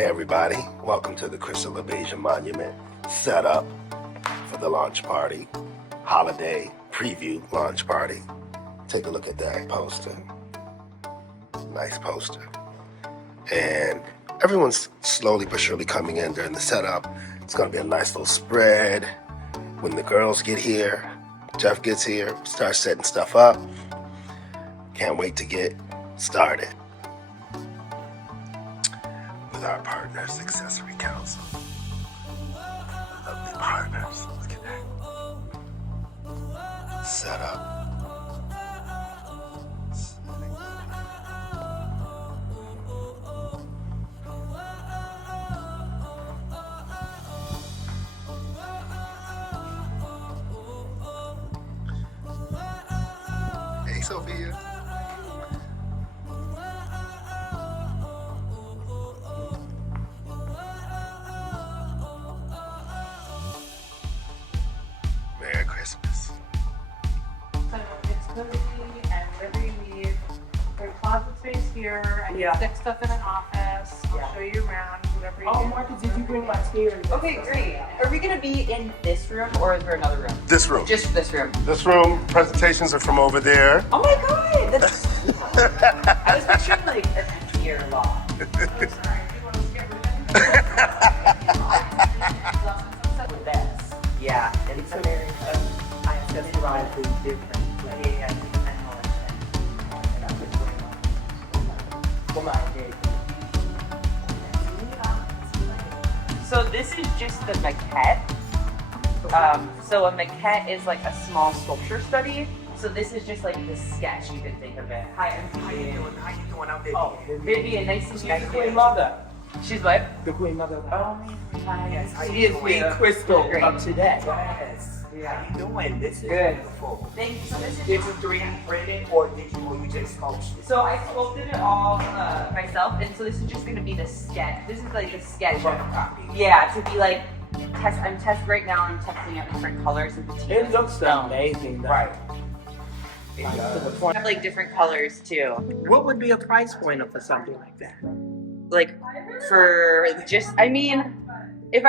Hey everybody, welcome to the Crystal LaBeija Monument setup for the launch party, holiday preview launch party. Take a look at that poster. Nice poster. And everyone's slowly but surely coming in during the setup. It's gonna be a nice little spread. When the girls get here, Jeff gets here, starts setting stuff up. Can't wait to get started with our partners, Accessory Council. Lovely partners. Look at that. Set up. Hey, Sophia. Merry Christmas. So it's cozy and whatever you need. There's closet space here. I can stick stuff in an office. I'll show you around, whatever you Oh, need. Martha, did you bring my chairs? Okay, great. Are we gonna be in this room or is there another room? This room. Just this room. This room, presentations are from over there. Oh my god, that's I was picturing like an emptier lot. Oh, sorry. Do you want to skip With this. Yeah, It's a very ancestral different place. yeah, I know what And I could bring for my day. So this is just the maquette. So a maquette is like a small sculpture study. So this is just like the sketch, you could think of it. Hi, I'm How you doing? How you doing out there? Oh, Vivian, nice to She's meet the you. Queen Mother. She's what? The Queen Mother. Oh, hi. Yes, how She you is doing? Queen Crystal Great. up to that. Yes. How you doing? This is Good. beautiful. Thank you. So this is Did you 3D print it or you just sculpted it? So I sculpted it all myself, and so this is just gonna be the sketch. This is like the sketch. Copy. Yeah, to be like I'm testing right now. I'm testing out different colors of patina. It looks amazing, though. Right. I have like different colors too. What would be a price point for something like that? Like for just, I mean, if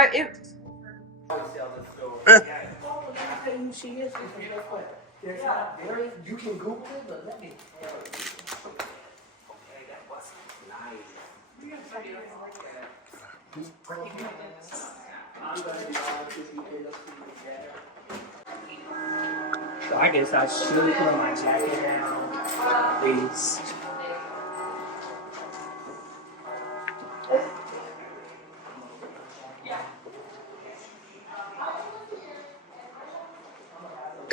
You can Google it, but let me tell you. Okay, that was nice. I'm gonna be honest with you, it looks even better. So I guess I should put my jacket down, at least.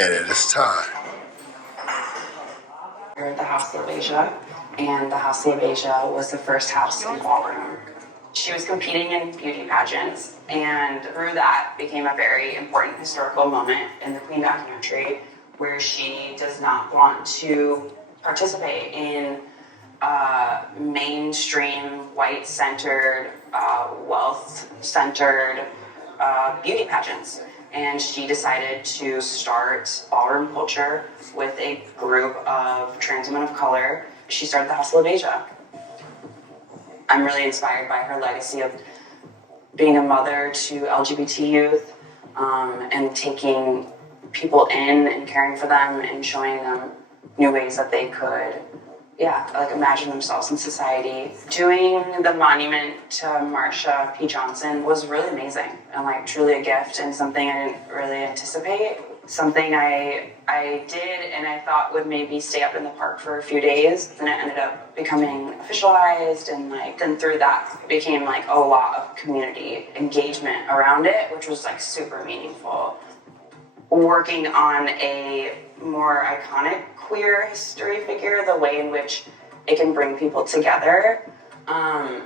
And it is time. We're at the House LaBeija, and the House LaBeija was the first house in ballroom. She was competing in beauty pageants, and through that became a very important historical moment in the Queen documentary, where she does not want to participate in mainstream, white-centered, wealth-centered beauty pageants. And she decided to start ballroom culture with a group of trans women of color. She started the House LaBeija. I'm really inspired by her legacy of being a mother to LGBT youth and taking people in and caring for them and showing them new ways that they could, like imagine themselves in society. Doing the monument to Marsha P. Johnson was really amazing and like truly a gift and something I didn't really anticipate. Something I did and I thought would maybe stay up in the park for a few days, and it ended up becoming officialized, and then through that became like a lot of community engagement around it, which was like super meaningful. Working on a more iconic queer history figure, the way in which it can bring people together, and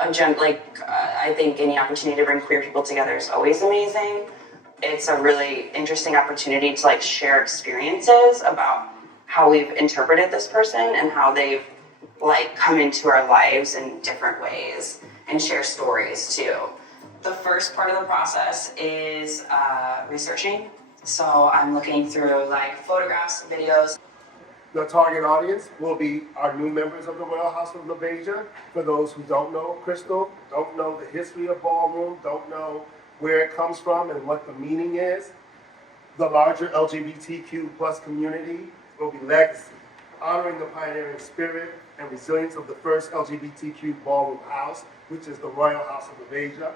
I think any opportunity to bring queer people together is always amazing. It's a really interesting opportunity to like share experiences about how we've interpreted this person and how they've like come into our lives in different ways, and share stories too. The first part of the process is researching. So I'm looking through like photographs, videos. The target audience will be our new members of the Royal House of LaBeija. For those who don't know Crystal, don't know the history of ballroom, don't know where it comes from and what the meaning is, the larger LGBTQ plus community will be legacy, honoring the pioneering spirit and resilience of the first LGBTQ ballroom house, which is the Royal House of LaBeija.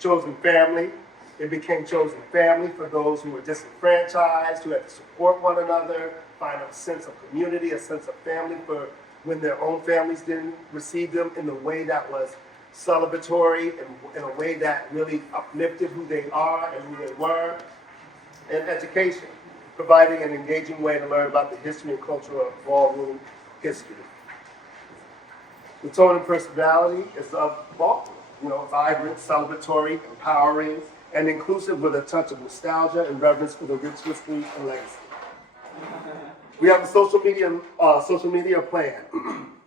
Chosen family, it became chosen family for those who were disenfranchised, who had to support one another, find a sense of community, a sense of family for when their own families didn't receive them in the way that was celebratory and in a way that really uplifted who they are and who they were. And education, providing an engaging way to learn about the history and culture of ballroom history. The tone and personality is of ballroom, vibrant, celebratory, empowering, and inclusive with a touch of nostalgia and reverence for the rich history and legacy. We have a social media plan,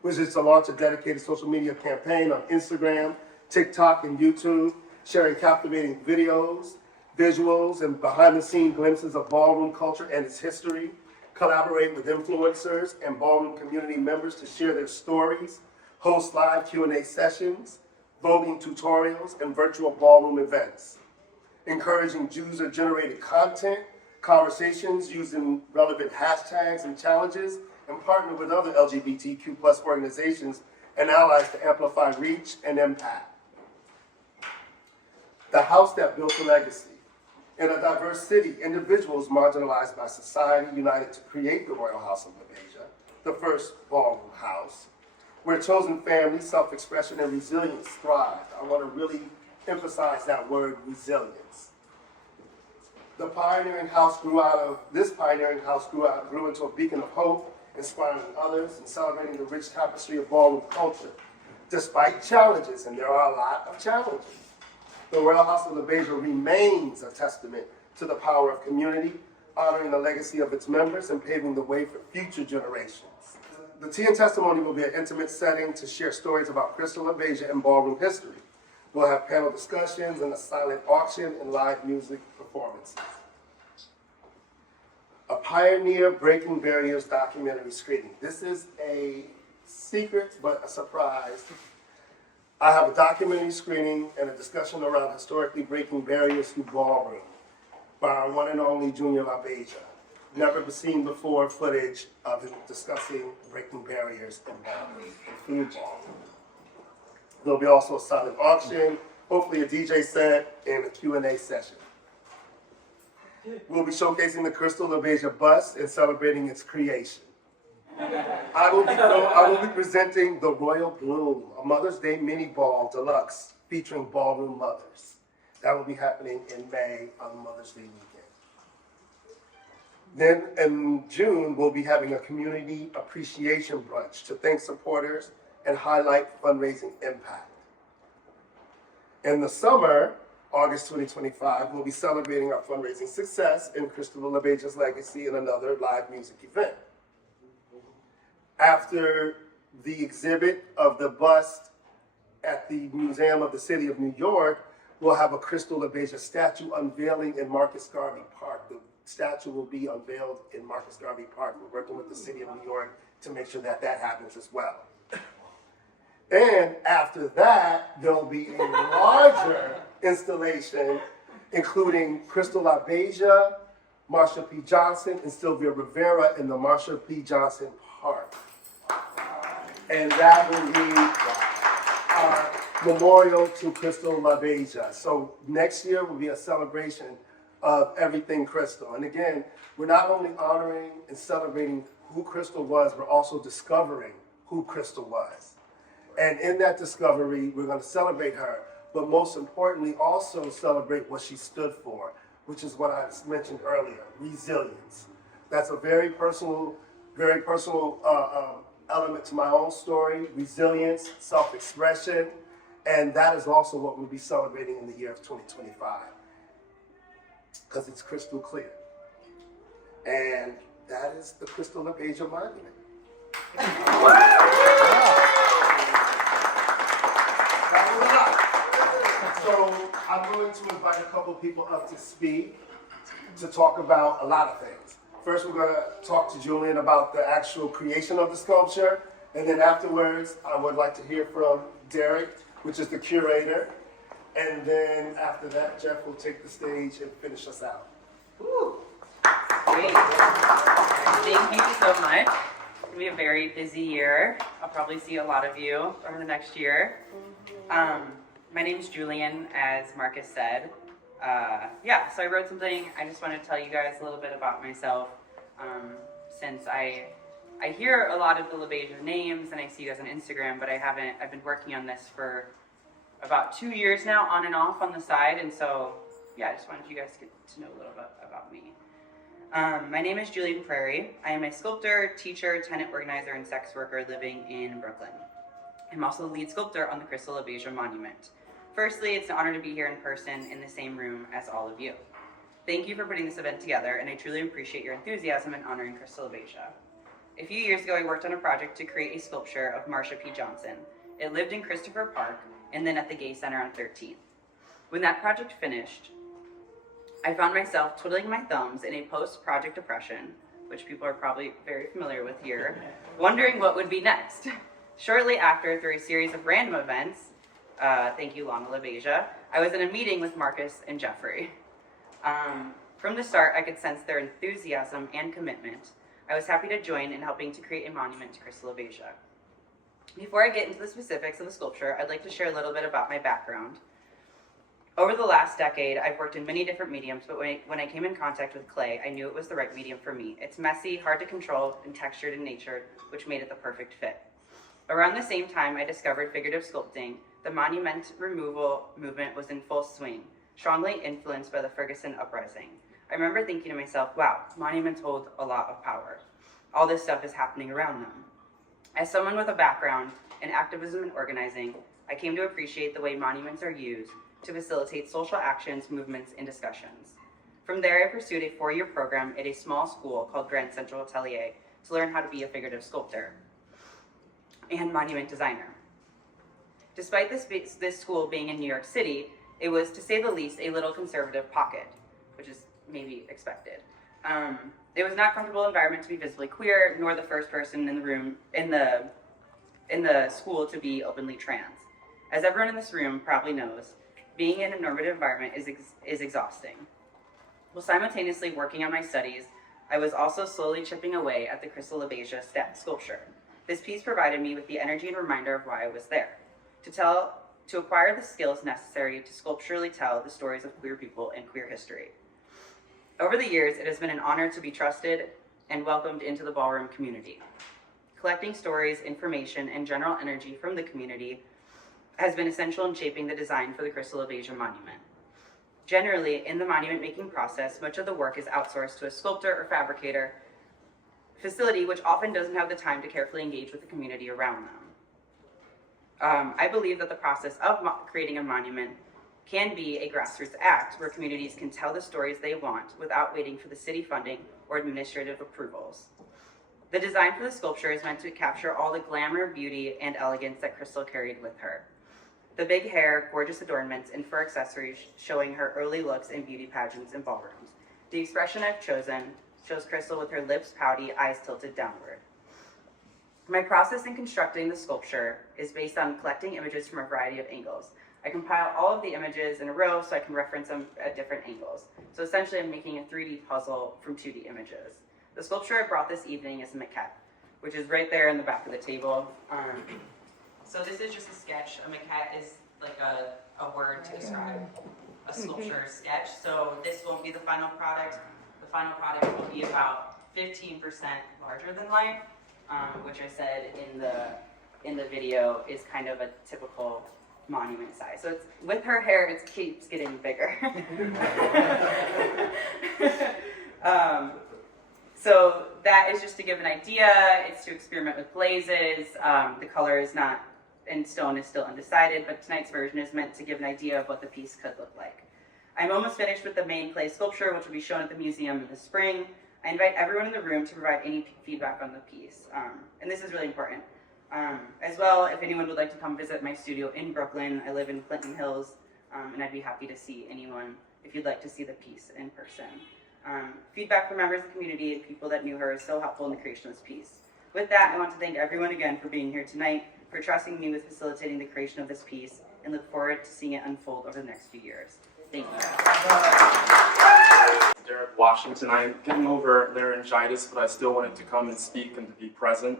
which is to launch a dedicated social media campaign on Instagram, TikTok, and YouTube, sharing captivating videos, visuals, and behind-the-scenes glimpses of ballroom culture and its history, collaborate with influencers and ballroom community members to share their stories, host live Q&A sessions, voguing tutorials, and virtual ballroom events, encouraging user-generated content, conversations using relevant hashtags and challenges, and partner with other LGBTQ plus organizations and allies to amplify reach and impact. The house that built a legacy. In a diverse city, individuals marginalized by society united to create the Royal House of LaBeija, the first ballroom house, where chosen family, self-expression, and resilience thrived. I want to really emphasize that word, resilience. This pioneering house grew into a beacon of hope, inspiring others and celebrating the rich tapestry of ballroom culture. Despite challenges, and there are a lot of challenges, the Royal House of LaBeija remains a testament to the power of community, honoring the legacy of its members and paving the way for future generations. The tea and testimony will be an intimate setting to share stories about Crystal LaBeija and ballroom history. We'll have panel discussions and a silent auction and live music performances. A Pioneer Breaking Barriers documentary screening. This is a secret, but a surprise. I have a documentary screening and a discussion around historically breaking barriers through ballroom by our one and only Junior LaBeija. Never seen before footage of him discussing breaking barriers in ballroom, through ballroom. There'll be also a silent auction, hopefully a DJ set, and a Q&A session. We'll be showcasing the Crystal LaBeija bust and celebrating its creation. I will be presenting the Royal Bloom, a Mother's Day mini ball deluxe featuring ballroom mothers. That will be happening in May on Mother's Day weekend. Then in June, we'll be having a community appreciation brunch to thank supporters and highlight fundraising impact. In the summer, August 2025, we'll be celebrating our fundraising success in Crystal LaBeija's legacy in another live music event. After the exhibit of the bust at the Museum of the City of New York, we'll have a Crystal LaBeija statue unveiling in Marcus Garvey Park. The statue will be unveiled in Marcus Garvey Park. We're working with the City of New York to make sure that that happens as well. And after that, there'll be a larger installation, including Crystal LaBeija, Marsha P. Johnson, and Sylvia Rivera in the Marsha P. Johnson Park. And that will be our memorial to Crystal LaBeija. So next year will be a celebration of everything Crystal. And again, we're not only honoring and celebrating who Crystal was, we're also discovering who Crystal was. And in that discovery, we're going to celebrate her, but most importantly, also celebrate what she stood for, which is what I mentioned earlier, resilience. That's a very personal element to my own story, resilience, self-expression, and that is also what we'll be celebrating in the year of 2025, because it's crystal clear. And that is the Crystal LaBeija Monument. So I'm going to invite a couple of people up to speak to talk about a lot of things. First, we're going to talk to Julian about the actual creation of the sculpture, and then afterwards, I would like to hear from Derek, which is the curator, and then after that, Jeff will take the stage and finish us out. Woo. Great. Thank you so much. It's going to be a very busy year. I'll probably see a lot of you over the next year. My name is Julian, as Marcus said. So I wrote something. I just want to tell you guys a little bit about myself. Since I hear a lot of the LaBeija names and I see you guys on Instagram, but I've been working on this for about 2 years now, on and off on the side. And so, I just wanted you guys to get to know a little bit about me. My name is Julian Prairie. I am a sculptor, teacher, tenant organizer, and sex worker living in Brooklyn. I'm also the lead sculptor on the Crystal LaBeija monument. Firstly, it's an honor to be here in person in the same room as all of you. Thank you for putting this event together, and I truly appreciate your enthusiasm in honoring Crystal LaBeija. A few years ago, I worked on a project to create a sculpture of Marsha P. Johnson. It lived in Christopher Park and then at the Gay Center on 13th. When that project finished, I found myself twiddling my thumbs in a post-project depression, which people are probably very familiar with here, wondering what would be next. Shortly after, through a series of random events, thank you, Lana LaBeija, I was in a meeting with Marcus and Jeffrey. From the start, I could sense their enthusiasm and commitment. I was happy to join in helping to create a monument to Crystal LaBeija. Before I get into the specifics of the sculpture, I'd like to share a little bit about my background. Over the last decade, I've worked in many different mediums, but when I came in contact with clay, I knew it was the right medium for me. It's messy, hard to control, and textured in nature, which made it the perfect fit. Around the same time I discovered figurative sculpting, the monument removal movement was in full swing, strongly influenced by the Ferguson uprising. I remember thinking to myself, wow, monuments hold a lot of power. All this stuff is happening around them. As someone with a background in activism and organizing, I came to appreciate the way monuments are used to facilitate social actions, movements, and discussions. From there, I pursued a 4-year program at a small school called Grand Central Atelier to learn how to be a figurative sculptor and monument designer. Despite this school being in New York City, it was, to say the least, a little conservative pocket, which is maybe expected. It was not a comfortable environment to be visibly queer, nor the first person in the room in the school to be openly trans. As everyone in this room probably knows, being in a normative environment is exhausting. While simultaneously working on my studies, I was also slowly chipping away at the Crystal LaBeija sculpture. This piece provided me with the energy and reminder of why I was there, to acquire the skills necessary to sculpturally tell the stories of queer people and queer history. Over the years, it has been an honor to be trusted and welcomed into the ballroom community. Collecting stories, information, and general energy from the community has been essential in shaping the design for the Crystal LaBeija monument. Generally, in the monument making process, much of the work is outsourced to a sculptor or fabricator facility, which often doesn't have the time to carefully engage with the community around them. I believe that the process of creating a monument can be a grassroots act where communities can tell the stories they want without waiting for the city funding or administrative approvals. The design for the sculpture is meant to capture all the glamour, beauty, and elegance that Crystal carried with her. The big hair, gorgeous adornments, and fur accessories showing her early looks in beauty pageants and ballrooms. The expression I've chosen shows Crystal with her lips pouty, eyes tilted downward. My process in constructing the sculpture is based on collecting images from a variety of angles. I compile all of the images in a row so I can reference them at different angles. So essentially I'm making a 3D puzzle from 2D images. The sculpture I brought this evening is a maquette, which is right there in the back of the table. So this is just a sketch. A maquette is like a word to describe a sculpture sketch. So this won't be the final product. The final product will be about 15% larger than life, which I said in the video is kind of a typical monument size. So it's, with her hair, it keeps getting bigger. So that is just to give an idea. It's to experiment with glazes. The color is not, and stone is still undecided, but tonight's version is meant to give an idea of what the piece could look like. I'm almost finished with the main clay sculpture, which will be shown at the museum in the spring. I invite everyone in the room to provide any feedback on the piece. And this is really important. As well, if anyone would like to come visit my studio in Brooklyn, I live in Clinton Hills, and I'd be happy to see anyone if you'd like to see the piece in person. Feedback from members of the community and people that knew her is so helpful in the creation of this piece. With that, I want to thank everyone again for being here tonight, for trusting me with facilitating the creation of this piece, and look forward to seeing it unfold over the next few years. Thank you. Derek Washington. I'm getting over laryngitis, but I still wanted to come and speak and to be present.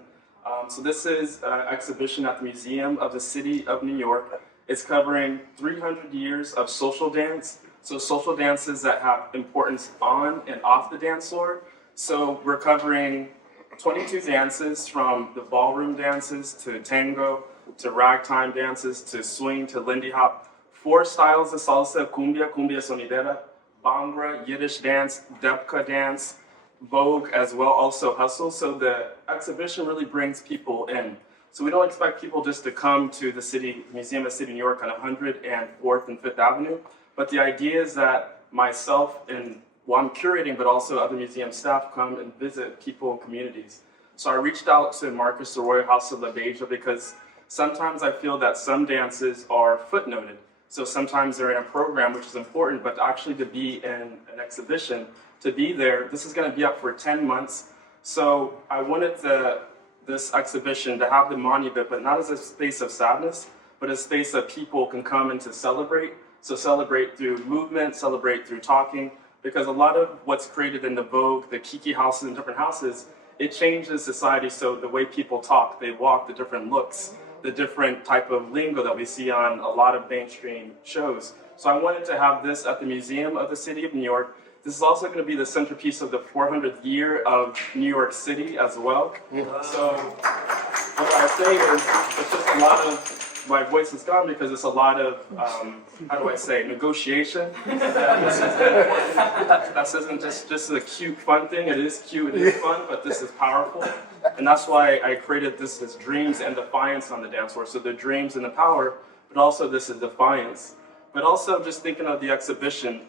So this is an exhibition at the Museum of the City of New York. It's covering 300 years of social dance. So social dances that have importance on and off the dance floor. So we're covering 22 dances, from the ballroom dances to tango, to ragtime dances, to swing, to Lindy Hop. 4 styles of salsa: cumbia, cumbia sonidera, bhangra, Yiddish dance, debka dance, vogue as well, also hustle. So the exhibition really brings people in. So we don't expect people just to come to the Museum of the City of New York on 104th and 5th Avenue. But the idea is that myself and, well, I'm curating, but also other museum staff come and visit people and communities. So I reached out to Marcus Leroy, House of LaBeija, because sometimes I feel that some dances are footnoted. So sometimes they're in a program, which is important, but actually to be in an exhibition, to be there, this is going to be up for 10 months. So I wanted this exhibition to have the monument, but not as a space of sadness, but a space that people can come and to celebrate. So celebrate through movement, celebrate through talking, because a lot of what's created in the Vogue, the Kiki houses and different houses, it changes society. So the way people talk, they walk, the different looks, the different type of lingo that we see on a lot of mainstream shows. So I wanted to have this at the Museum of the City of New York. This is also going to be the centerpiece of the 400th year of New York City as well. So what I say is, it's just a lot of, my voice is gone because it's a lot of, how do I say, negotiation. This isn't just a cute, fun thing. It is cute, it is fun, but this is powerful. And that's why I created this as dreams and defiance on the dance floor. So the dreams and the power, but also this is defiance. But also just thinking of the exhibition,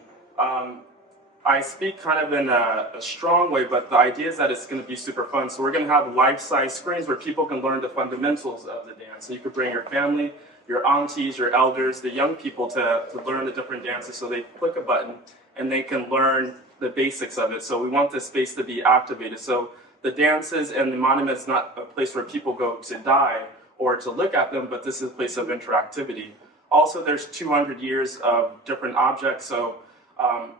I speak kind of in a strong way, but the idea is that it's going to be super fun. So we're going to have life-size screens where people can learn the fundamentals of the dance. So you could bring your family, your aunties, your elders, the young people to learn the different dances. So they click a button and they can learn the basics of it. So we want this space to be activated. So the dances and the monument is not a place where people go to die or to look at them, but this is a place of interactivity. Also, there's 200 years of different objects. So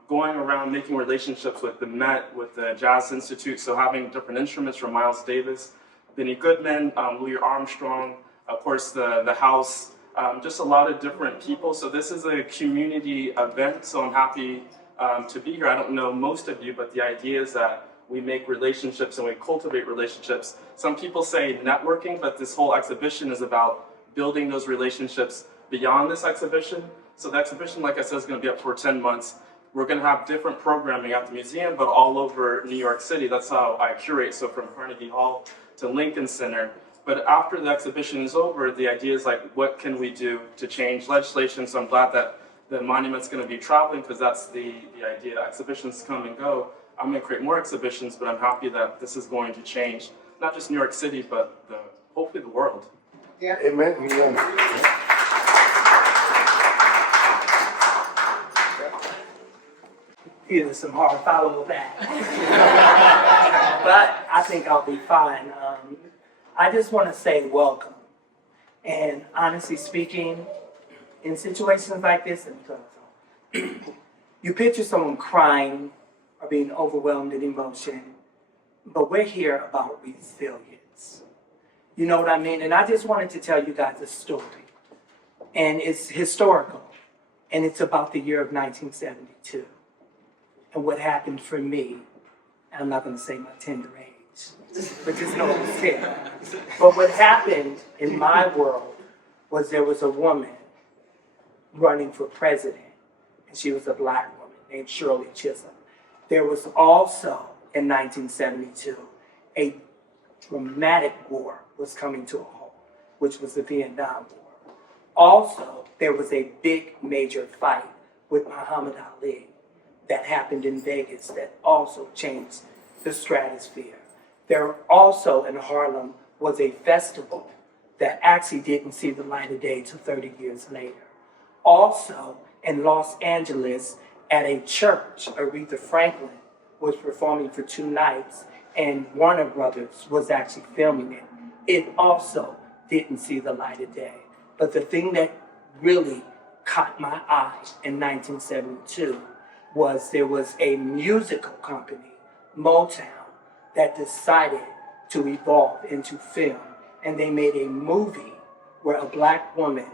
going around making relationships with the Met, with the Jazz Institute, so having different instruments from Miles Davis, Benny Goodman, Louis Armstrong, of course the House, just a lot of different people. So this is a community event, so I'm happy to be here. I don't know most of you, but the idea is that we make relationships and we cultivate relationships. Some people say networking, but this whole exhibition is about building those relationships beyond this exhibition. So the exhibition, like I said, is going to be up for 10 months. We're going to have different programming at the museum, but all over New York City. That's how I curate, so from Carnegie Hall to Lincoln Center. But after the exhibition is over, the idea is like, what can we do to change legislation? So I'm glad that the monument's going to be traveling, because that's the idea. Exhibitions come and go. I'm going to create more exhibitions, but I'm happy that this is going to change, not just New York City, but hopefully the world. Yeah. Amen. Amen. Here's some hard follow back. But I think I'll be fine. I just want to say welcome. And honestly speaking, in situations like this, you picture someone crying or being overwhelmed in emotion, but we're here about resilience. You know what I mean? And I just wanted to tell you guys a story. And it's historical. And it's about the year of 1972. And what happened for me. And I'm not going to say my tender age, but just know it was 10. But what happened in my world was there was a woman running for president. And she was a black woman named Shirley Chisholm. There was also, in 1972, a dramatic war was coming to a halt, which was the Vietnam War. Also, there was a big major fight with Muhammad Ali that happened in Vegas that also changed the stratosphere. There also in Harlem was a festival that actually didn't see the light of day till 30 years later. Also in Los Angeles at a church, Aretha Franklin was performing for 2 nights, and Warner Brothers was actually filming it. It also didn't see the light of day. But the thing that really caught my eye in 1972 was there was a musical company, Motown, that decided to evolve into film. And they made a movie where a black woman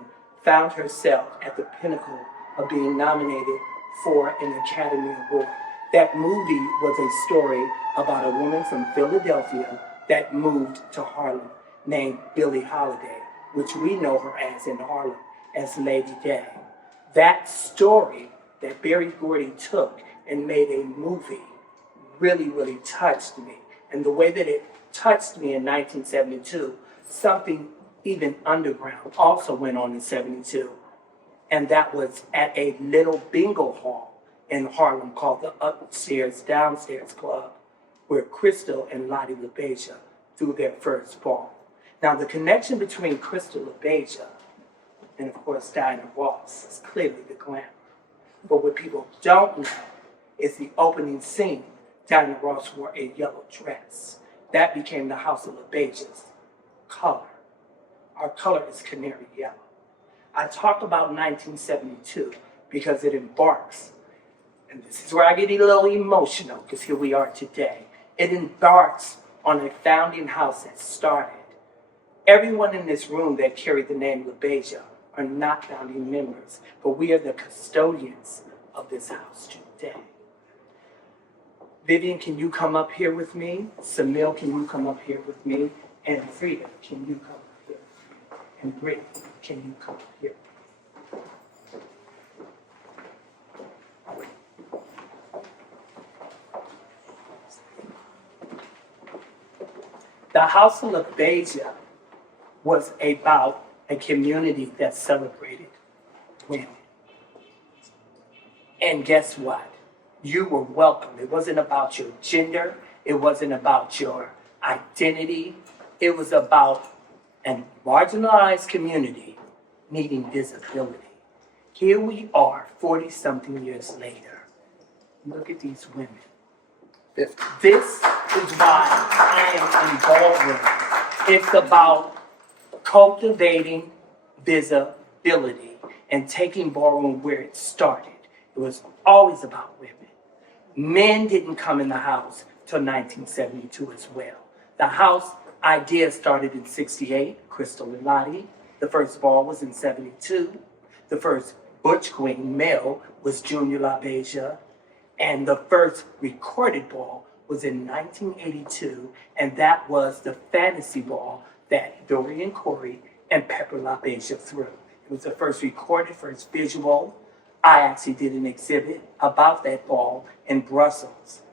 found herself at the pinnacle of being nominated for an Academy Award. That movie was a story about a woman from Philadelphia that moved to Harlem named Billie Holiday, which we know her as in Harlem as Lady Day. That story that Berry Gordy took and made a movie really, really touched me. And the way that it touched me in 1972, something even underground also went on in 72. And that was at a little bingo hall in Harlem called the Upstairs Downstairs Club, where Crystal and Lottie LaBeija threw their first ball. Now, the connection between Crystal LaBeija and, of course, Diana Ross is clearly the glamour. But what people don't know is the opening scene. Diana Ross wore a yellow dress. That became the House of LaBeija's color. Our color is canary yellow. I talk about 1972 because it embarks, and this is where I get a little emotional because here we are today. It embarks on a founding house that started. Everyone in this room that carried the name LaBeija are not founding members, but we are the custodians of this house today. Vivian, can you come up here with me? Samil, can you come up here with me? And Frida, can you come up here with me? And Britt, can you come up here? The House of LaBeija was about a community that celebrated women. And guess what? You were welcome. It wasn't about your gender. It wasn't about your identity. It was about a marginalized community needing visibility. Here we are, 40-something years later. Look at these women. This is why I am involved with it. It's about cultivating visibility and taking ballroom where it started. It was always about women. Men didn't come in the house till 1972 as well. The house idea started in 68, Crystal and Lottie. The first ball was in 72. The first Butch Queen male was Junior LaBeija. And the first recorded ball was in 1982, and that was the fantasy ball that Dorian Corey and Pepper LaBeija threw. It was the first recorded, first visual. I actually did an exhibit about that ball in Brussels.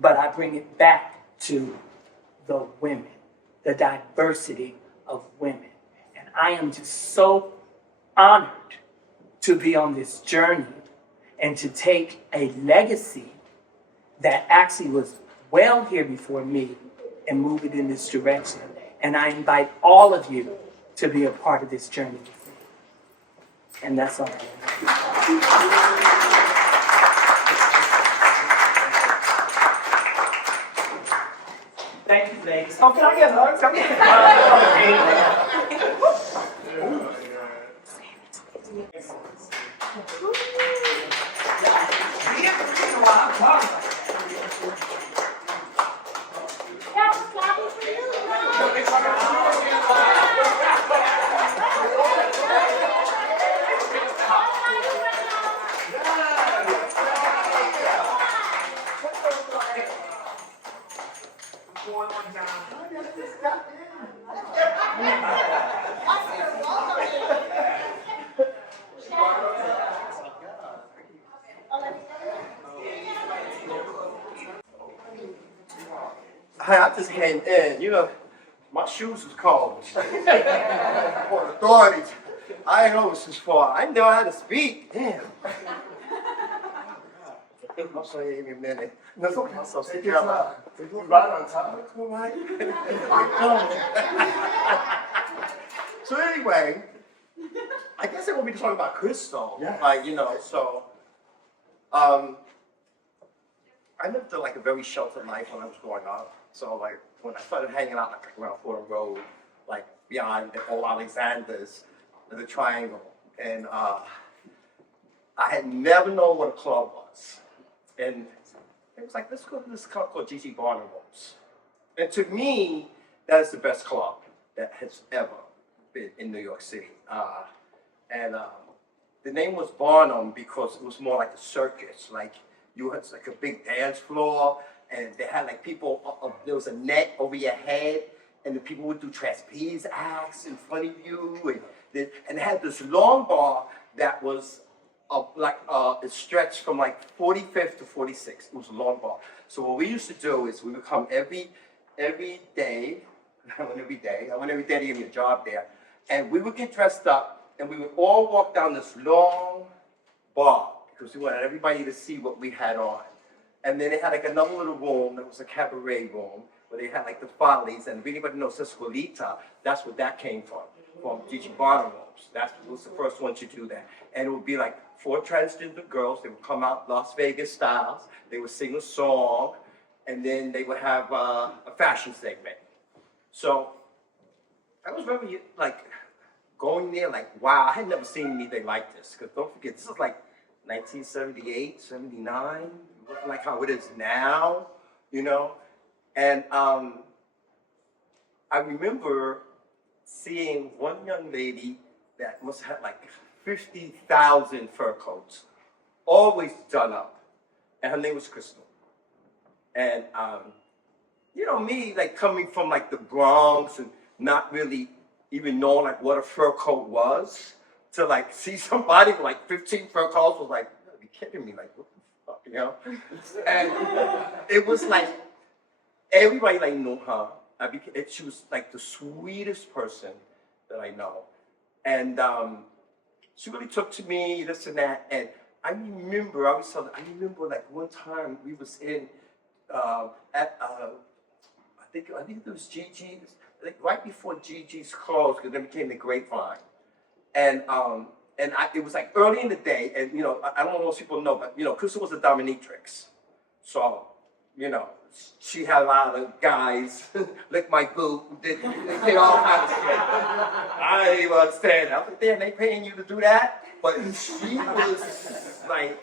But I bring it back to the women, the diversity of women. And I am just so honored to be on this journey and to take a legacy that actually was well here before me and move it in this direction. And I invite all of you to be a part of this journey with me. And that's all. Thank you, ladies. Oh, can I get hugs? Come here. Hi, I just came in. You know, my shoes was cold. For authorities. I didn't know this was for. I didn't know how to speak. Damn. I'm sorry, give me a minute. No, it's okay. I'm so sick Take your of time. Right on time. All right. So anyway, I guess I want to be talking about Crystal. Yeah. Like, you know, so I I lived like a very sheltered life when I was growing up. So like when I started hanging out like around Fordham Road, like beyond the old Alexander's, the Triangle, and I had never known what a club was. And it was like, let's go to this club called Gigi Barnum's. And to me, that is the best club that has ever been in New York City. The name was Barnum because it was more like a circus. Like you had like a big dance floor, and they had like people. There was a net over your head, and the people would do trapeze acts in front of you, and they had this long bar that was it stretched from like 45th to 46th. It was a long bar. So what we used to do is we would come every day. I went every day to give me a job there, and we would get dressed up. And we would all walk down this long bar because we wanted everybody to see what we had on. And then they had like another little room that was a cabaret room where they had like the Follies. And if anybody knows Sesqualita, that's where that came from Gigi Barnum's. That was the first one to do that. And it would be like 4 transgender girls. They would come out Las Vegas styles. They would sing a song. And then they would have a fashion segment. So I was very like, going there, like, wow, I had never seen anything like this. Because don't forget, this is like 1978, 79. It wasn't like how it is now, you know? And I remember seeing one young lady that must have had like 50,000 fur coats, always done up. And her name was Crystal. And, you know, me, like, coming from like the Bronx and not really even knowing like what a fur coat was, to like see somebody with like 15 fur coats was like, you gotta be kidding me, like what the fuck, you know? And it was like, everybody like knew her. She was like the sweetest person that I know. And she really took to me, this and that. And I remember like one time we was in, I think it was Gigi's, like right before Gigi's closed, because then became the Grapevine, and it was like early in the day, and you know I don't know if most people know, but you know Crystal was a dominatrix, so you know she had a lot of guys lick my boot, did all kinds of shit. I didn't even understand. I was like, damn, they paying you to do that? But she was like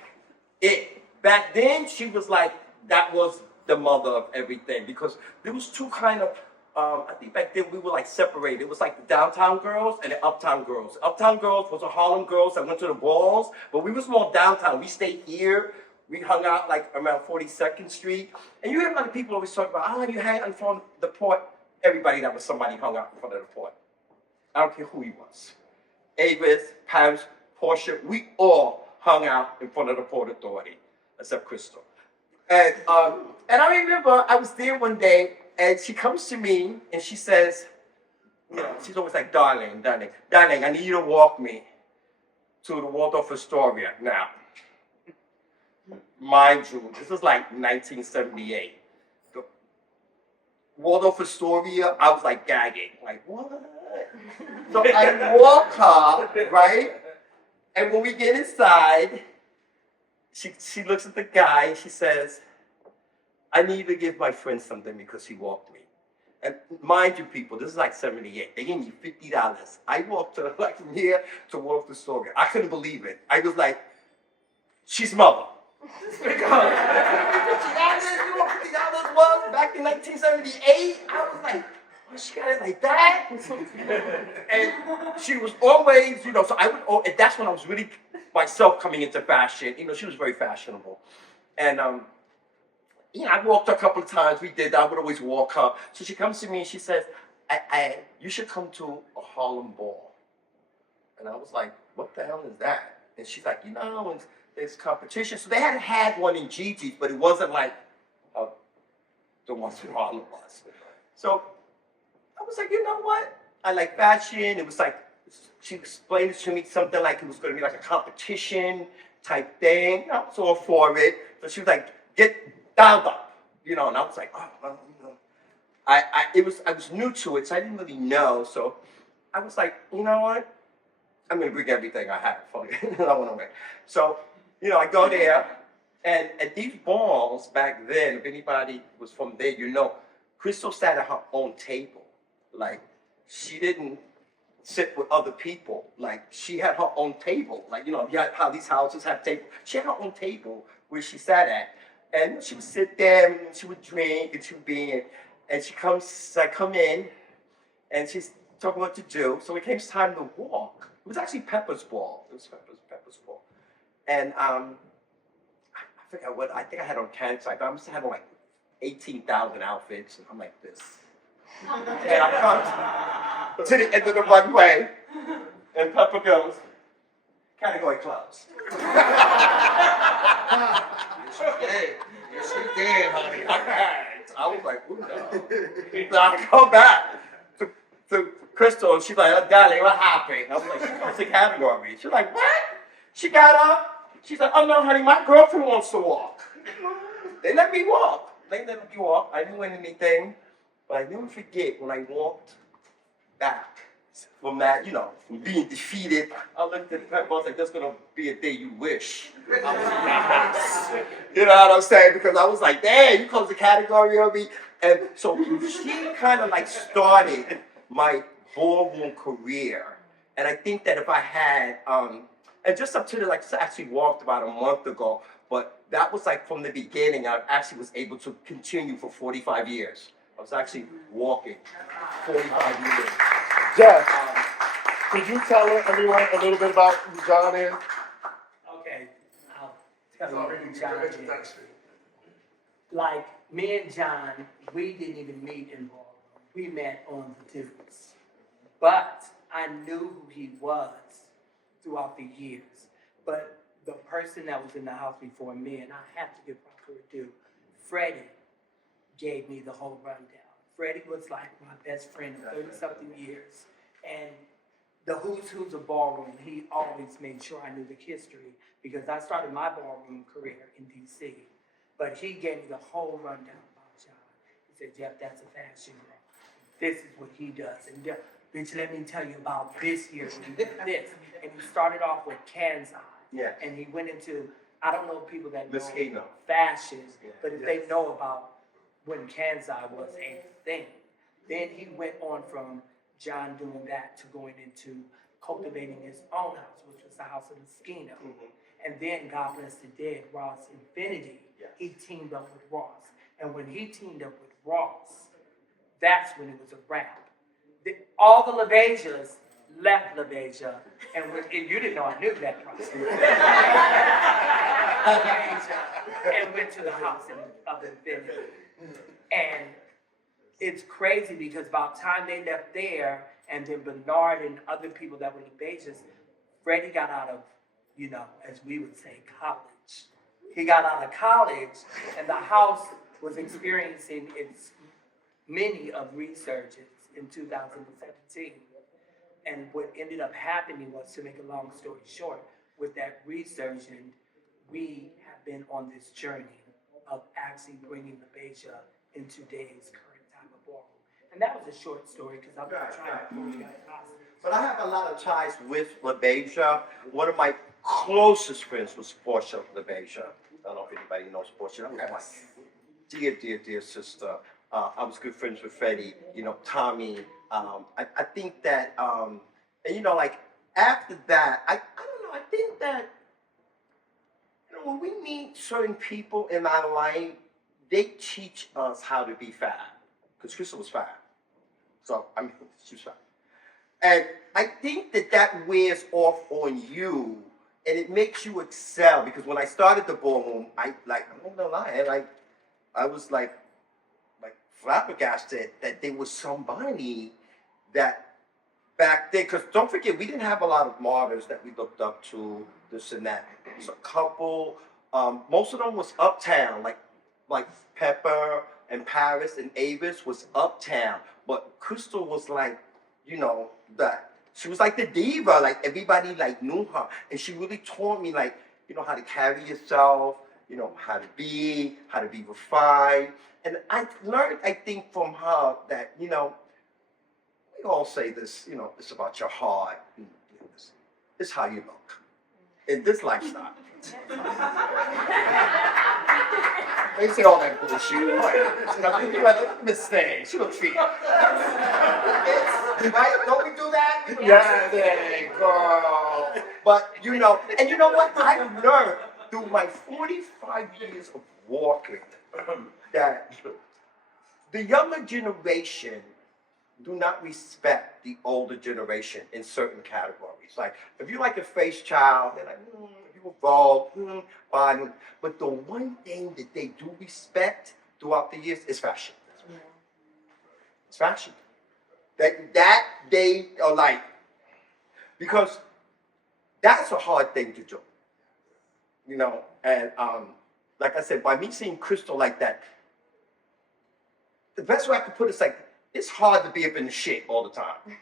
it. Back then, she was like that was the mother of everything because there was two kind of. I think back then we were like separated. It was like the downtown girls and the uptown girls. Uptown girls was the Harlem girls that went to the balls, but we was more downtown. We stayed here. We hung out like around 42nd Street. And you hear a lot of people always talk about, you hang in front of the port. Everybody that was somebody hung out in front of the port. I don't care who he was. Avis, Paris, Portia, we all hung out in front of the Port Authority, except Crystal. And I remember I was there one day, and she comes to me and she says, you know, she's always like, darling, I need you to walk me to the Waldorf Astoria now. Mind you, this is like 1978. The Waldorf Astoria, I was like gagging, like what? So I walk her, right? And when we get inside, she looks at the guy and she says, I need to give my friend something because he walked me. And mind you, people, this is like 78. They gave me $50. I walked to like from here to Waldorf Astoria. I couldn't believe it. I was like, she's mother. $50, you know what $50 was back in 1978? I was like, oh, she got it like that? And she was always, you know, so I would, and that's when I was really myself coming into fashion. You know, she was very fashionable. And, you know, I walked her a couple of times. I would always walk her. So she comes to me and she says, you should come to a Harlem ball. And I was like, what the hell is that? And she's like, you know, there's competition. So they had one in Gigi's, but it wasn't like the ones in Harlem was. So I was like, you know what? I like fashion. It was like, she explained to me something like it was going to be like a competition type thing. I was all for it. So she was like, get dialed up, you know, and I was like, oh, well, you know, I was new to it, so I didn't really know. So I was like, you know what? I'm gonna bring everything I have for you. I went away. So, you know, I go there, And at these balls back then, if anybody was from there, you know, Crystal sat at her own table. Like, she didn't sit with other people. Like, she had her own table. Like, you know, how these houses have tables. She had her own table where she sat at. And she would sit there and she would drink and she would be, and I come in and she's talking what to do. So it came time to walk. It was actually Pepper's ball. It was Pepper's ball. And I forgot what, I think I had on cancer. I must have had on like 18,000 outfits. And I'm like this. And I come to the end of the runway and Pepper goes, category closed. Yes, she did, honey. I was like, ooh, no. So I come back to Crystal, and she's like, oh, darling, what happened? I was like, she wants the category. She's like, what? She got up. She's like, oh, no, honey, my girlfriend wants to walk. They let me walk. I didn't win anything, but I never forget when I walked back from that, you know, from being defeated. I looked at Pepper, I was like, that's gonna be a day you wish. I was in that house. You know what I'm saying? Because I was like, damn, you closed the category on me. And so she kind of like started my ballroom career. And I think that if I had, and just up to the, like, I actually walked about a month ago, but that was like from the beginning, I actually was able to continue for 45 years. I was actually walking 45 years. Jeff, could you tell everyone a little bit about who John is? Okay, I'll tell you who John is. Like, me and John, we didn't even meet in ballroom. We met on the dudes. But I knew who he was throughout the years. But the person that was in the house before me, and I have to give proper due, Freddie gave me the whole rundown. Freddie was like my best friend of 30-something years. And the who's of ballroom, he always made sure I knew the history because I started my ballroom career in DC. But he gave me the whole rundown about John. He said, Jeff, that's a fashion girl. This is what he does. And bitch, let me tell you about this year when he did this. And he started off with Kansai. Yeah. And he went into, I don't know people that Miss know Kano. fashion, Yeah. but if they know about when Kansai was a thing. Then he went on from John doing that to going into cultivating his own house, which was the House of Moschino. Mm-hmm. And then, God bless the dead, Ross Infinity, he teamed up with Ross. And when he teamed up with Ross, that's when it was a wrap. All the LaBeijas left LaBeija, and you didn't know I knew that process. And went to the House of Infinity. And it's crazy because about time they left there, and then Bernard and other people that were LaBeijas, Freddie got out of, you know, as we would say, college. He got out of college, and the house was experiencing its many of resurgence in 2017. And what ended up happening was, to make a long story short, with that resurgence, we have been on this journey of actually bringing LaBeija in today's current time of ballroom. And that was a short story because I'm not trying to pull you guys hostage. But I have a lot of ties with LaBeija. One of my closest friends was Portia LaBeija. I don't know if anybody knows Portia. That was my dear sister. I was good friends with Freddie, you know, Tommy. I think that, and you know, like after that, I don't know, I think that, you know, when we meet certain people in our life, they teach us how to be fab. Because Crystal was fab. So, I mean, she was fab. And I think that that wears off on you, and it makes you excel. Because when I started the ballroom, I'm not gonna lie, I was like flabbergasted that there was somebody that back then, because don't forget, we didn't have a lot of models that we looked up to, this and that. There was a couple, most of them was uptown, like Pepper and Paris and Avis was uptown, but Crystal was like, you know, she was like the diva, like everybody like knew her, and she really taught me like, you know, how to carry yourself, you know, how to be refined, and I learned, I think, from her that, you know, we all say this, you know, it's about your heart, and, you know, it's how you look in this lifestyle. They say all that bullshit. Let me stay. She don't treat. Right? Don't we do that? Yeah, there you go. But you know, and you know what? I've learned through my 45 years of walking that the younger generation do not respect the older generation in certain categories. Like, if you like a face child, they're like, you evolved, fine. But the one thing that they do respect throughout the years is fashion. It's fashion. That they are like, because that's a hard thing to do. You know, and like I said, by me seeing Crystal like that, the best way I could put it is like, it's hard to be up in the shit all the time.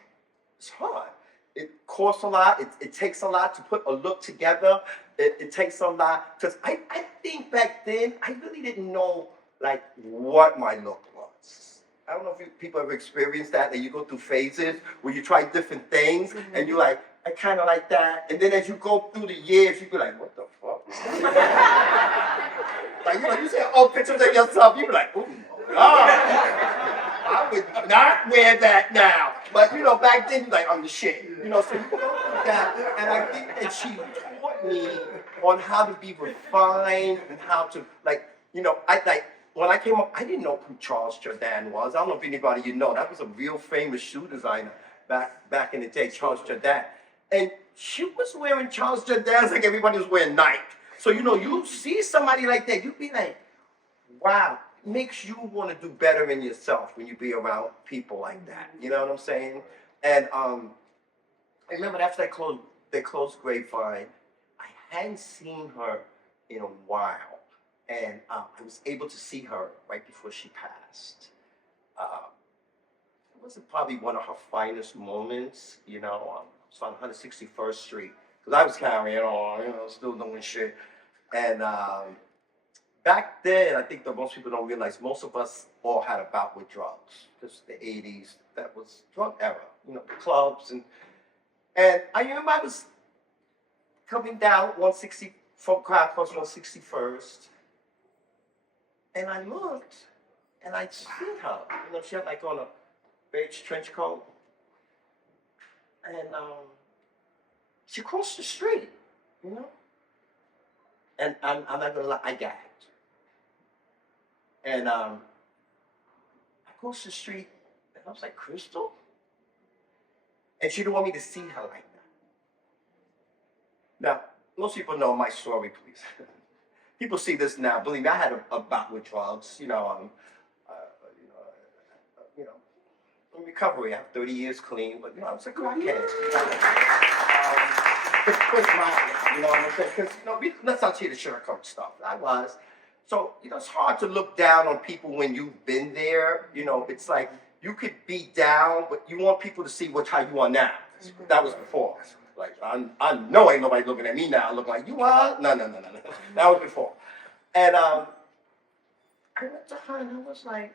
It's hard. It costs a lot. It takes a lot to put a look together. It takes a lot. Because I think back then, I really didn't know, like, what my look was. I don't know if people ever experienced that you go through phases where you try different things, and you're like, I kind of like that. And then as you go through the years, you be like, what the fuck? Like, you know, you see old pictures of yourself, you be like, oh, my God. I would not wear that now. But, you know, back then, like, I'm the shit. You know, so you go through that. And I think that she taught me on how to be refined and how to, like, you know, when I came up, I didn't know who Charles Jourdan was. I don't know if anybody you know. That was a real famous shoe designer back in the day, Charles Jourdan. And she was wearing Charles Jourdans like everybody was wearing Nike. So, you know, you see somebody like that, you be like, wow. Makes you want to do better in yourself when you be around people like that. You know what I'm saying? And I remember after they closed Grapevine, I hadn't seen her in a while. And I was able to see her right before she passed. It wasn't probably one of her finest moments, you know. I was on 161st Street, because I was carrying on, you know, still doing shit. And back then, I think that most people don't realize, most of us all had a bout with drugs. Because the 80s, that was drug era, you know, the clubs. And I remember I was coming down 160, from Crowd Cross 161st. And I looked, and I'd seen her. You know, she had like on a beige trench coat. And she crossed the street, you know? And I'm not gonna lie, I gagged. And I crossed the street, and I was like, Crystal? And she didn't want me to see her like that. Now, most people know my story, please. People see this now. Believe me, I had a bout with drugs. You know, in recovery. I have 30 years clean, but you know, I was a crackhead. You know what I'm saying? Because let's not see the sugarcoat stuff. I was. So, you know, it's hard to look down on people when you've been there. You know, it's like you could be down, but you want people to see how you are now. That was before. Like, I know ain't nobody looking at me now looking like, you are? No. That was before. And I went to her and I was like,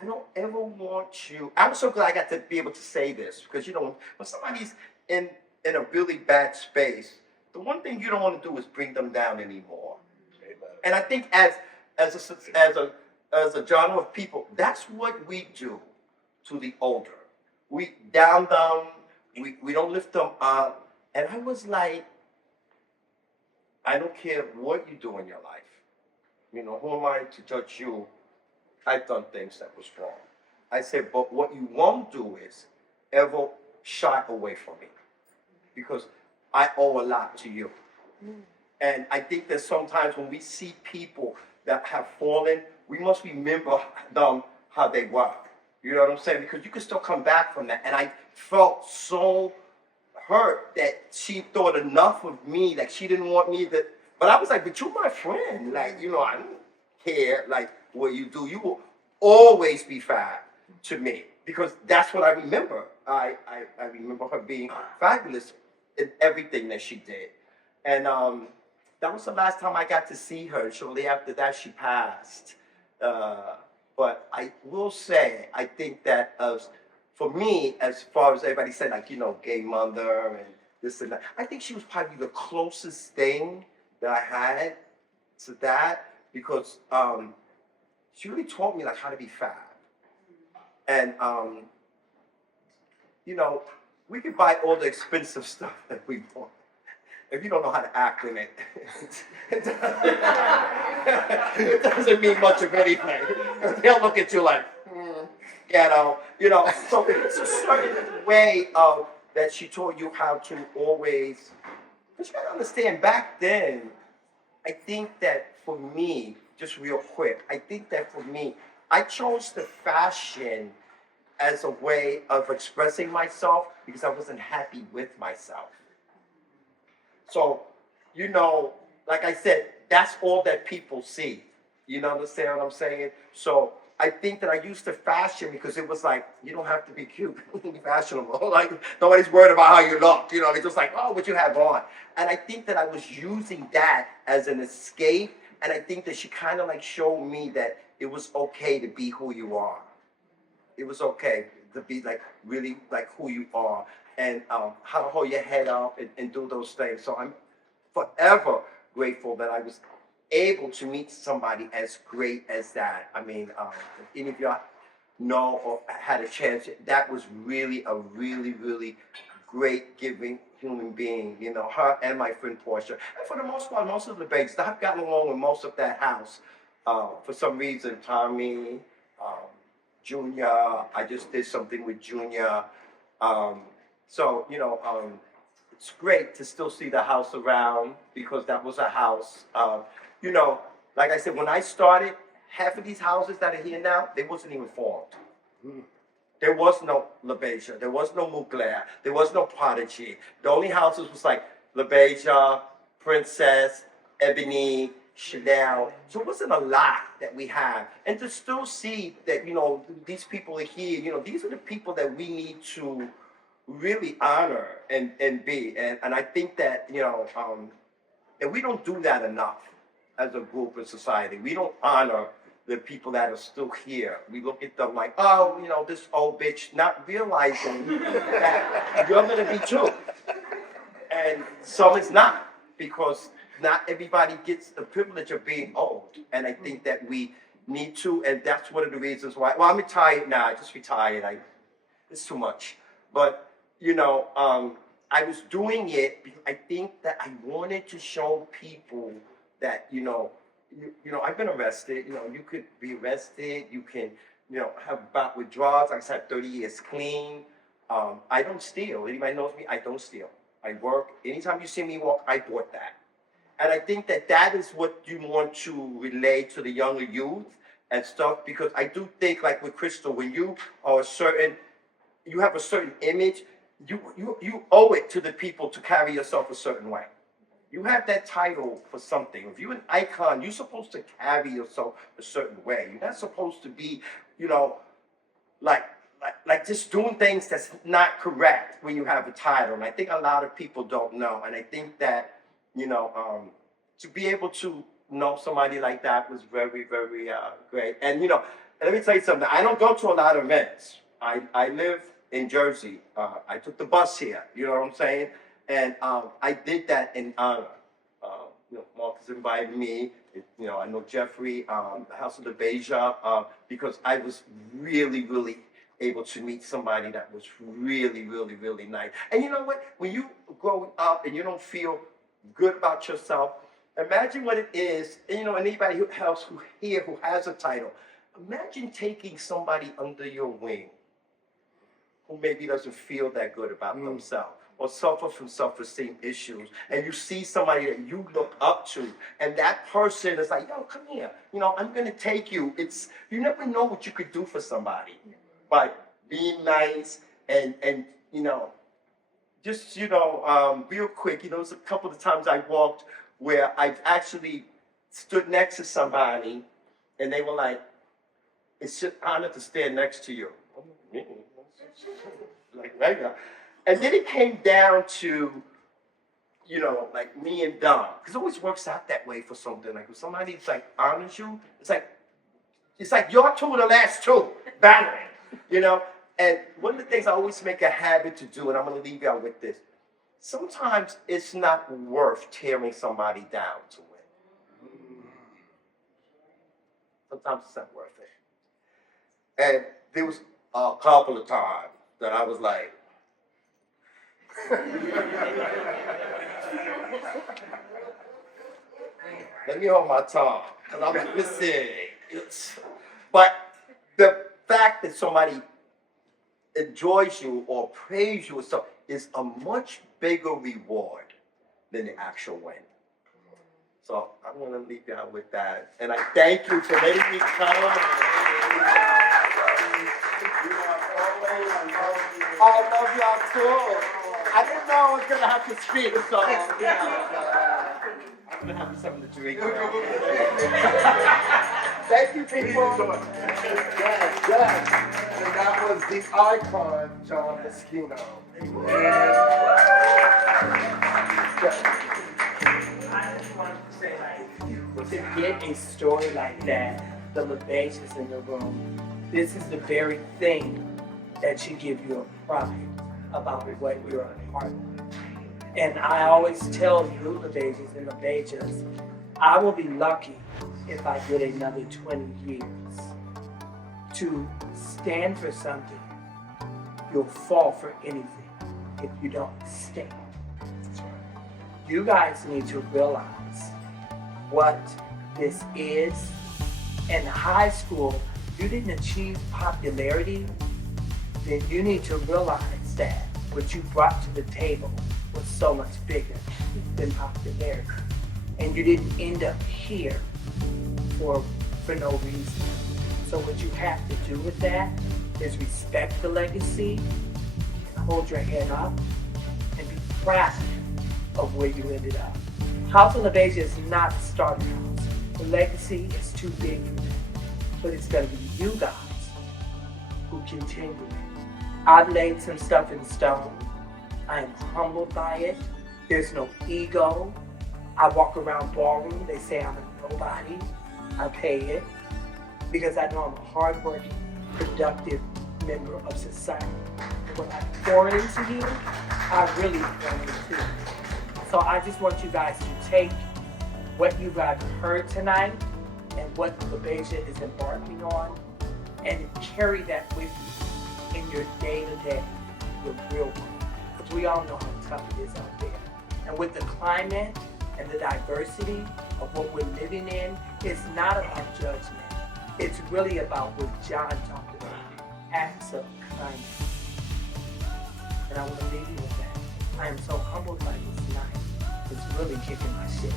I don't ever want you. I was so glad I got to be able to say this, because, you know, when somebody's in a really bad space, the one thing you don't want to do is bring them down anymore. And I think as a genre of people, that's what we do to the older. We down them, we don't lift them up. And I was like, I don't care what you do in your life. You know, who am I to judge you? I've done things that was wrong. I said, but what you won't do is ever shy away from me, because I owe a lot to you. And I think that sometimes when we see people that have fallen, we must remember them how they were. You know what I'm saying? Because you can still come back from that. And I felt so hurt that she thought enough of me, like she didn't want me to. But I was like, but you're my friend. Like, you know, I don't care, like, what you do. You will always be fab to me, because that's what I remember. I remember her being fabulous in everything that she did. And that was the last time I got to see her. Shortly after that, she passed. But I will say, I think that for me, as far as everybody said, like, you know, gay mother and this and that, I think she was probably the closest thing that I had to that. because she really taught me like how to be fab. And you know, we can buy all the expensive stuff that we want. If you don't know how to act in it, it doesn't mean much of anything. They'll look at you like, you know. So it's a certain way of that she taught you how to always. But you gotta understand, back then, I think that for me, just real quick, I think that for me, I chose the fashion as a way of expressing myself because I wasn't happy with myself. So, you know, like I said, that's all that people see. You know, understand what I'm saying? So I think that I used the fashion because it was like, you don't have to be cute, be fashionable. Like, nobody's worried about how you look. You know, they're just like, oh, what you have on. And I think that I was using that as an escape. And I think that she kind of like showed me that it was okay to be who you are. It was okay to be like really like who you are. And how to hold your head up and do those things. So I'm forever grateful that I was able to meet somebody as great as that. I mean, if any of y'all know or had a chance, that was really a really great giving human being, you know, her and my friend Portia. And for the most part, most of the babes, I've gotten along with most of that house. For some reason, Tommy, Junior, I just did something with Junior. So, you know, it's great to still see the house around because that was a house. You know, like I said, when I started, half of these houses that are here now, they wasn't even formed. There was no LaBeija, there was no Mugler, there was no Prodigy. The only houses was like LaBeija, Princess, Ebony, Chanel. So it wasn't a lot that we had. And to still see that, you know, these people are here, you know, these are the people that we need to really honor and be. And I think that, you know, and we don't do that enough as a group in society. We don't honor the people that are still here. We look at them like, oh, you know, this old bitch, not realizing that you're gonna be too. And some is not, because not everybody gets the privilege of being old. And I think that we need to, and that's one of the reasons why, well, I'm retired now, I just retired, it's too much. But, you know, I was doing it because I think that I wanted to show people that, you know, I've been arrested. You know, you could be arrested. You can, you know, have a bout with drugs. Like I said, 30 years clean. I don't steal. Anybody knows me? I don't steal. I work. Anytime you see me walk, I bought that. And I think that that is what you want to relay to the younger youth and stuff. Because I do think, like with Crystal, when you are you have a certain image, you owe it to the people to carry yourself a certain way. You have that title for something. If you're an icon, you're supposed to carry yourself a certain way. You're not supposed to be, you know, like just doing things that's not correct when you have a title. And I think a lot of people don't know. And I think that, you know, to be able to know somebody like that was very great. And, you know, let me tell you something. I don't go to a lot of events. I live in Jersey. I took the bus here. You know what I'm saying? And I did that in honor. You know, Marcus invited me. You know, I know Jeffrey, the House of LaBeija, because I was really able to meet somebody that was really nice. And you know what? When you grow up and you don't feel good about yourself, imagine what it is. And you know, anybody else who has a title, imagine taking somebody under your wing who maybe doesn't feel that good about themselves, or suffer from self-esteem issues, and you see somebody that you look up to, and that person is like, yo, come here, you know, I'm gonna take you. You never know what you could do for somebody by being nice and you know, just, you know, real quick, you know, there's a couple of times I walked where I've actually stood next to somebody, and they were like, it's an honor to stand next to you. Like, right now. And then it came down to, you know, like me and Dom. Because it always works out that way for something. Like, if somebody like honors you, it's like your two are the last two battling, you know? And one of the things I always make a habit to do, and I'm going to leave y'all with this, sometimes it's not worth tearing somebody down to win. Sometimes it's not worth it. And there was a couple of times that I was like, let me hold my tongue, because I was missing. But the fact that somebody enjoys you or praise you or stuff is a much bigger reward than the actual win. So I'm going to leave you out with that. And I thank you for letting me come. I love y'all too. I didn't know I was going to have to speak, so I'm going to have something to drink. Thank you, people. Yes. And that was the icon, John Moschino. I just wanted to say, like, to get a story like that, the LaBeija's in the room, this is the very thing that should give you a pride about what you're a part of. And I always tell you, LaBeija's and LaBeijas, I will be lucky if I get another 20 years to stand for something. You'll fall for anything if you don't stand. You guys need to realize what this is. In high school, you didn't achieve popularity, then you need to realize that what you brought to the table was so much bigger than popularity. And you didn't end up here for no reason. So what you have to do with that is respect the legacy and hold your head up and be proud of where you ended up. House of LaBeija is not a starter house. The legacy is too big for that. But it's gonna be you guys who continue it. I've laid some stuff in stone. I am humbled by it. There's no ego. I walk around ballroom, they say I'm a nobody. I pay it because I know I'm a hardworking, productive member of society. And when I pour into you, I really pour into you. So I just want you guys to take what you guys heard tonight and what LaBeija is embarking on and carry that with you in your day-to-day, your real world. Because we all know how tough it is out there. And with the climate and the diversity of what we're living in, it's not about judgment. It's really about what John talked about, acts of kindness. And I want to leave you with that. I am so humbled by this night. It's really kicking my shit.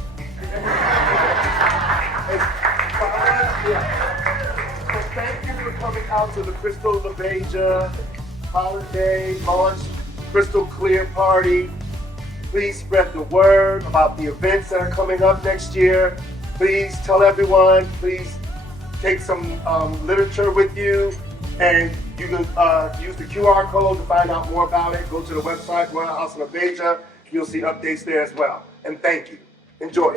So thank you for coming out to the Crystal LaBeija holiday launch crystal clear party. Please spread the word about the events that are coming up next year. Please tell everyone. Please take some literature with you, and you can use the QR code to find out more about it. Go to the website, Royal House of LaBeija. You'll see updates there as well. And thank you. Enjoy.